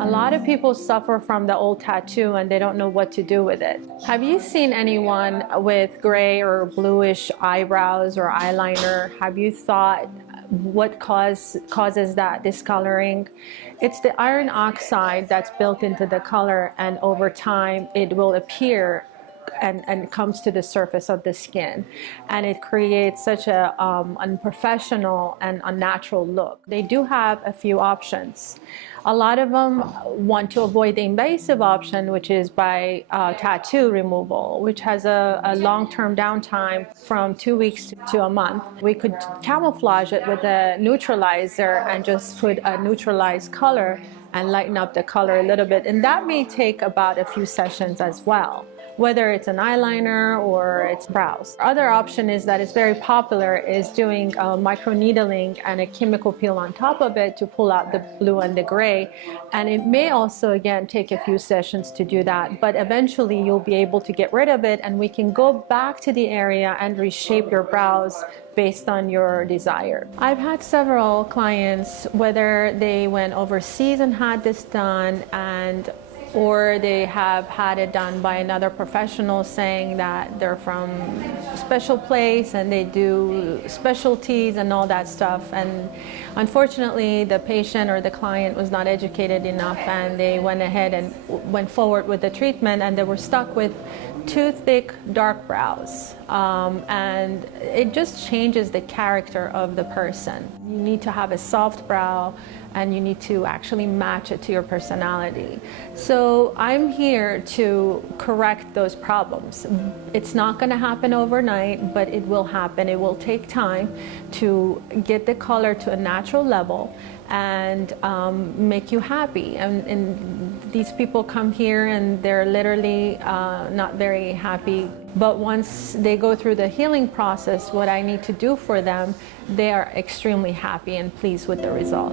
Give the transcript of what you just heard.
A lot of people suffer from the old tattoo and they don't know what to do with it. Have you seen anyone with gray or bluish eyebrows or eyeliner? Have you thought what causes that discoloring? It's the iron oxide that's built into the color, and over time it will appear and comes to the surface of the skin, and it creates such a unprofessional and unnatural look. They do have a few options. A lot of them want to avoid the invasive option, which is by tattoo removal, which has a long-term downtime from 2 weeks to a month. We could camouflage it with a neutralizer and just put a neutralized color and lighten up the color a little bit, and that may take about a few sessions as well, whether it's an eyeliner or it's brows. Other option is that it's very popular is doing microneedling and a chemical peel on top of it to pull out the blue and the gray. And it may also, again, take a few sessions to do that, but eventually you'll be able to get rid of it, and we can go back to the area and reshape your brows based on your desire. I've had several clients, whether they went overseas and had this done, or they have had it done by another professional saying that they're from a special place and they do specialties and all that stuff. And unfortunately, the patient or the client was not educated enough, and they went ahead and went forward with the treatment, and they were stuck with too thick, dark brows. And it just changes the character of the person. You need to have a soft brow, and you need to actually match it to your personality. So I'm here to correct those problems. It's not going to happen overnight, but it will happen. It will take time to get the color to a natural level and make you happy. And these people come here and they're literally not very happy. But once they go through the healing process, what I need to do for them, they are extremely happy and pleased with the result.